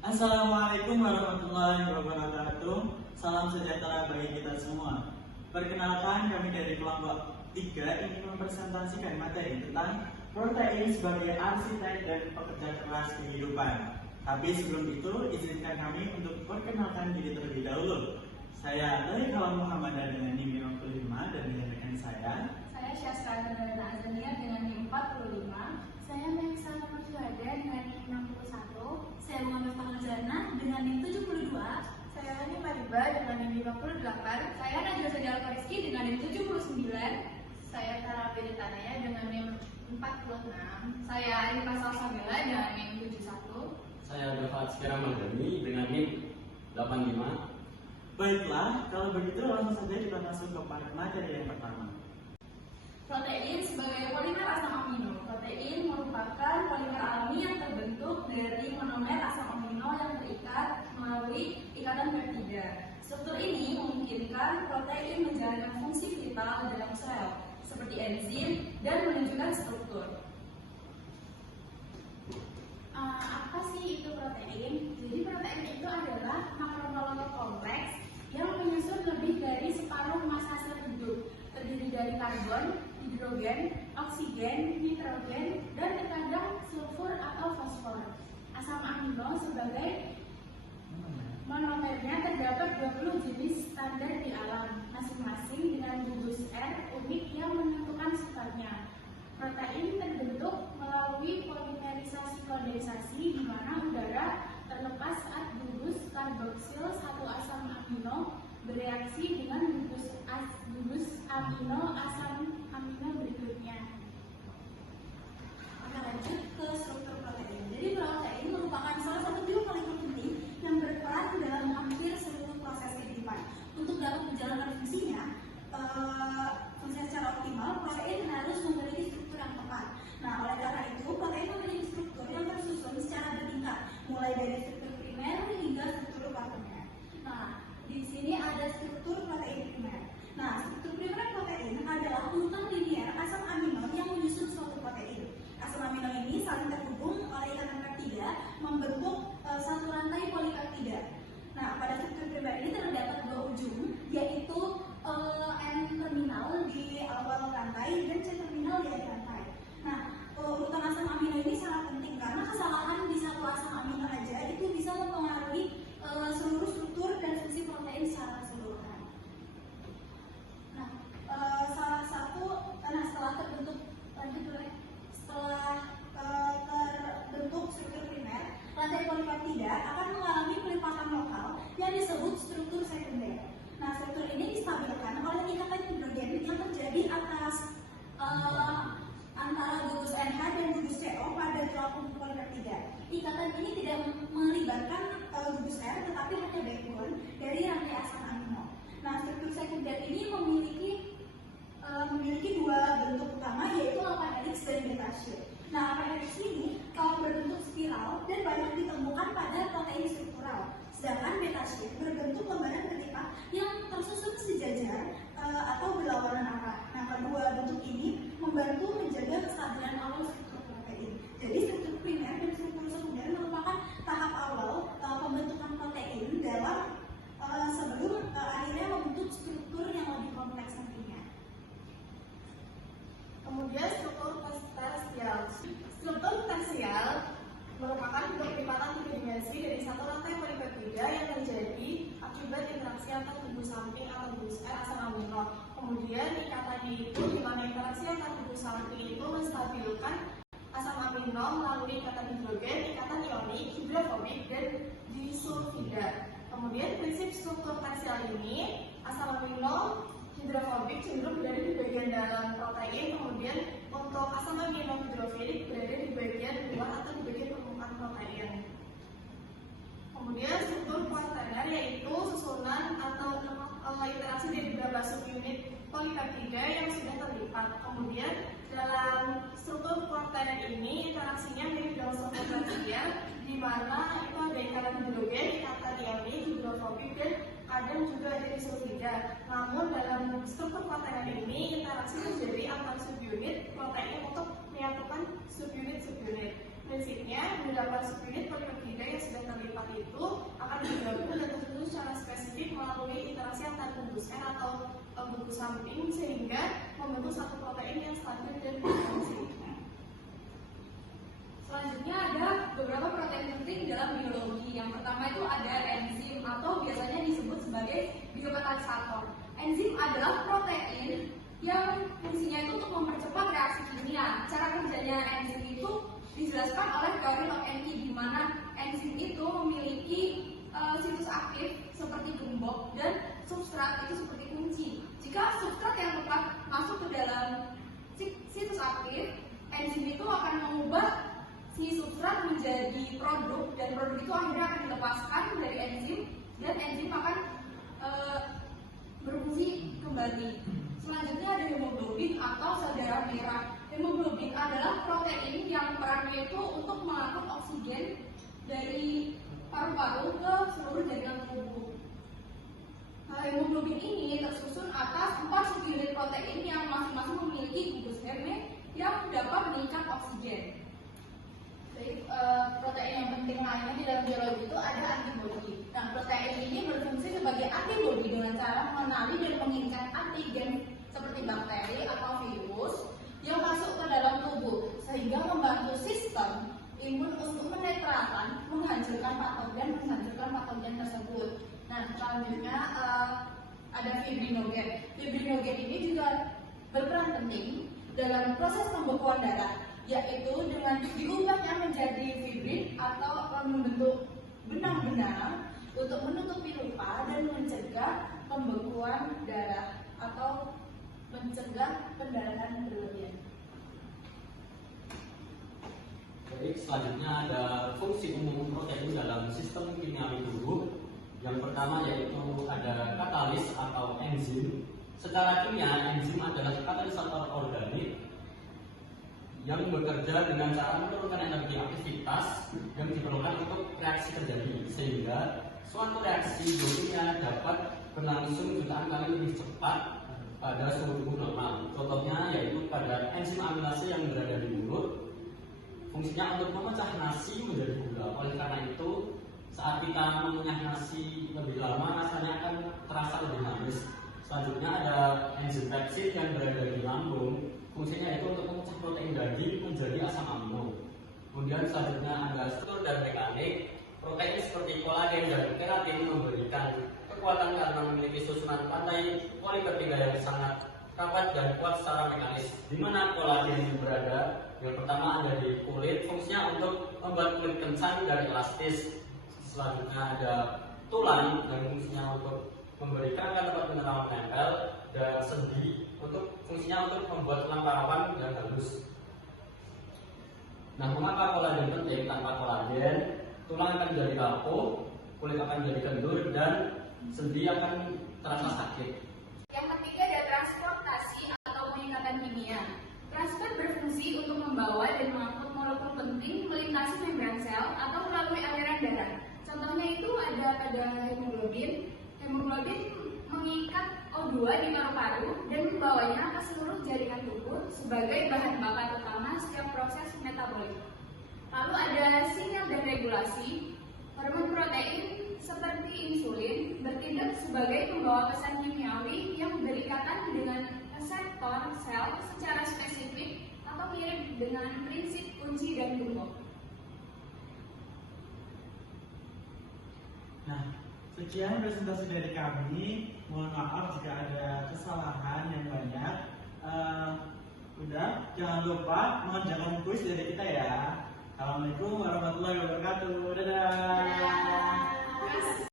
Assalamualaikum warahmatullahi wabarakatuh. Salam sejahtera bagi kita semua. Perkenalkan, kami dari kelompok 3 ingin mempresentasikan materi tentang protein sebagai arsitek dan pekerja keras kehidupan. Tapi sebelum itu, izinkan kami untuk perkenalkan diri terlebih dahulu. Saya dari kawan Muhammadah dengan NIM 55 dan rekan saya. Saya Syastra Nurana Azania dengan NIM 45. Saya Maisa Nurjuada dengan NIM 61. Saya Muhammad Fahlazana dengan NIM 72. Saya Rani Mariba dengan NIM 58. Saya Najwa Sadial Fariski dengan NIM 79. Saya Tara Bedetanaya dengan NIM 46. Saya Arifah Salsabila dengan NIM 71. Saya Dafat Sekarang dengan NIM 85. Baiklah, kalau begitu langsung saja kita masuk ke materi yang pertama. Protein sebagai polimer asam amino. Protein merupakan polimer alami yang terbentuk dari monomer asam amino yang terikat melalui ikatan peptida. Struktur ini memungkinkan protein menjalankan fungsi vital dalam sel, seperti enzim, dan menunjukkan struktur. Apa sih itu protein? Jadi protein itu adalah makromolekel kompleks yang menyusun lebih dari separuh massa sel hidup, terdiri dari karbon, hidrogen, oksigen, nitrogen, dan terkadang sulfur atau fosfor. Asam amino sebagai monomernya terdapat 20 jenis standar di alam, masing-masing dengan gugus R unik yang menentukan sifatnya. Protein terbentuk melalui polimerisasi kondensasi di mana udara terlepas saat gugus karboksil satu asam amino bereaksi dengan gugus amino asam amino berikutnya. Oke, lanjut ke struktur protein. Jadi protein merupakan salah satu biomolekul penting yang berperan dalam hampir seluruh proses kehidupan. Untuk dapat menjalankan fungsinya secara optimal, protein harus memiliki struktur yang tepat. Nah, oleh karena itu, protein memiliki struktur yang tersusun secara bertingkat, mulai dari struktur primer hingga struktur partener. Nah, di sini ada struktur protein primer. Nah, struktur primer protein adalah urutan linear asam amino yang menyusun suatu protein. Asam amino ini saling terhubung oleh ikatan peptida membentuk satu rantai polipeptida. Nah, pada struktur primer ini terdapat dua ujung, yaitu N-terminal di awal rantai dan C-terminal di akhir rantai. Nah, urutan asam amino ini sangat penting karena kesalahan di satu asam amino aja itu bisa mempengaruhi seluruh struktur dan fungsi protein secara keseluruhan. Nah, setelah terbentuk struktur primer, rantai polipeptida akan mengalami pelipatan lokal yang disebut struktur sekunder. Nah, struktur ini distabilkan oleh ikatan hidrogen yang terjadi antara gugus NH dan gugus CO pada pelaku polipeptida. Ikatan ini tidak melibatkan gugus R, tetapi hanya backbone dari rantai asam amino. Nah, struktur sekunder ini memiliki dua bentuk utama, yaitu alpha helix dan beta sheet. Nah, alpha helix ini kalau berbentuk spiral dan banyak ditemukan pada protein struktural. Sedangkan beta sheet berbentuk lembaran berlipat yang tersusun sejajar atau berlawanan arah. Nah, kedua bentuk ini membantu menjaga kestabilan awal struktur protein. Jadi struktur primer dan struktur sekunder merupakan tahap awal pembentukan protein dalam sebelum akhirnya membentuk struktur yang lebih kompleks nantinya. Kemudian struktur tersial. Struktur tersial merupakan pelipatan tiga dimensi dari satu rantai polipeptida yang terjadi akibat interaksi antar gugus samping atau gugus R asam amino. Kemudian ikatannya itu di mana interaksi antar gugus samping itu menstabilkan asam amino melalui ikatan hidrogen, ikatan ionik, hidrofobik, dan disulfida. Kemudian prinsip struktur tersial ini, asam amino hidrofobik cenderung berada di bagian dalam protein, kemudian untuk asam amino hidrofilik berada di bagian luar atau di bagian permukaan protein. Kemudian struktur kuaterner yaitu susunan atau interaksi dari beberapa subunit polipeptida yang sudah terlipat. Kemudian dalam struktur kuaterner ini interaksinya mirip dengan struktur tersier, di mana itu ada ikatan hidrogen, ikatan ionik, hidrofobik, dan kadang juga ada disulfida. Namun dalam struktur kuaterner ini interaksi terjadi antar subunit protein untuk menyatukan subunit-subunit. Prinsipnya beberapa subunit polipeptida yang sudah terlipat bungkus N atau bungkus samping sehingga membentuk satu protein yang standar dan berfungsi. Selanjutnya ada beberapa protein penting dalam biologi. Yang pertama itu ada enzim atau biasanya disebut sebagai biokatalisator. Enzim adalah protein yang fungsinya itu untuk mempercepat reaksi kimia. Cara kerjanya enzim itu dijelaskan oleh teori log NI, di mana enzim itu memiliki situs aktif seperti gembok dan substrat itu seperti kunci. Jika substrat yang tepat masuk ke dalam situs aktif, enzim itu akan mengubah si substrat menjadi produk, dan produk itu akhirnya akan dilepaskan dari enzim dan enzim akan berfungsi kembali. Selanjutnya ada hemoglobin atau sel darah merah. Hemoglobin adalah protein yang perannya itu untuk mengangkut oksigen dari paru-paru ke seluruh jaringan tubuh. Hemoglobin ini tersusun atas 4 subunit protein yang masing-masing memiliki gugus Heme yang dapat mengikat oksigen. Jadi, protein yang penting lainnya di dalam biologi itu ada antibodi. Nah, protein ini berfungsi sebagai antibodi dengan cara mengenali dan mengikat antigen seperti bakteri atau virus yang masuk ke dalam tubuh, sehingga membantu sistem imun untuk menetralkan, menghancurkan patogen tersebut. Nah, selanjutnya ada fibrinogen. Fibrinogen ini juga berperan penting dalam proses pembekuan darah, yaitu dengan diubahnya menjadi fibrin atau membentuk benang-benang untuk menutupi luka dan mencegah pembekuan darah atau mencegah pendarahan berlebihan. Baik, selanjutnya ada fungsi umum protein dalam sistem kimiawi tubuh. Yang pertama yaitu ada katalis atau enzim. Secara kimia, enzim adalah katalisator organik yang bekerja dengan cara menurunkan energi aktivitas yang diperlukan untuk reaksi terjadi, sehingga suatu reaksi biokimia dapat berlangsung jutaan kali lebih cepat pada suhu tubuh normal. Contohnya yaitu pada enzim amilase yang berada di mulut, fungsinya untuk memecah nasi menjadi gula. Oleh karena itu, saat kita mengunyah nasi lebih lama, rasanya akan terasa lebih manis. Selanjutnya ada enzim pepsid yang berada di lambung. Fungsinya itu untuk memecah protein daging menjadi asam amino. Kemudian selanjutnya ada struktur dan mekanik. Protein seperti kolagen dan keratin memberikan kekuatan karena memiliki susunan pantai polipeptida yang sangat rapat dan kuat secara mekanis. Di mana kolagen berada? Yang pertama ada di kulit, fungsinya untuk membuat kulit kencang dan elastis. Selanjutnya ada tulang yang fungsinya untuk memberikan tempat mineral menempel, dan sendi untuk fungsinya untuk membuat tulang rawan dan halus. Nah, mengapa kolagen penting? Tanpa kolagen, tulang akan menjadi rapuh, kulit akan menjadi kendur, dan sendi akan terasa sakit. Yang ketiga ada transportasi atau pengikatan kimia. Transport berfungsi untuk membawa dan mengangkut molekul penting melintasi membran sel atau melalui aliran darah. Contohnya itu ada pada hemoglobin. Hemoglobin mengikat O2 di paru-paru dan membawanya ke seluruh jaringan tubuh sebagai bahan bakar utama setiap proses metabolik. Lalu ada sinyal dan regulasi. Hormon protein seperti insulin bertindak sebagai pembawa pesan kimiawi yang berikatan dengan reseptor sel secara spesifik atau mirip dengan prinsip kunci dan gembok. Nah, sekian presentasi dari kami. Mohon maaf jika ada kesalahan yang banyak. Udah, jangan lupa mengerjakan kuis dari kita ya. Assalamualaikum warahmatullahi wabarakatuh. Dadah.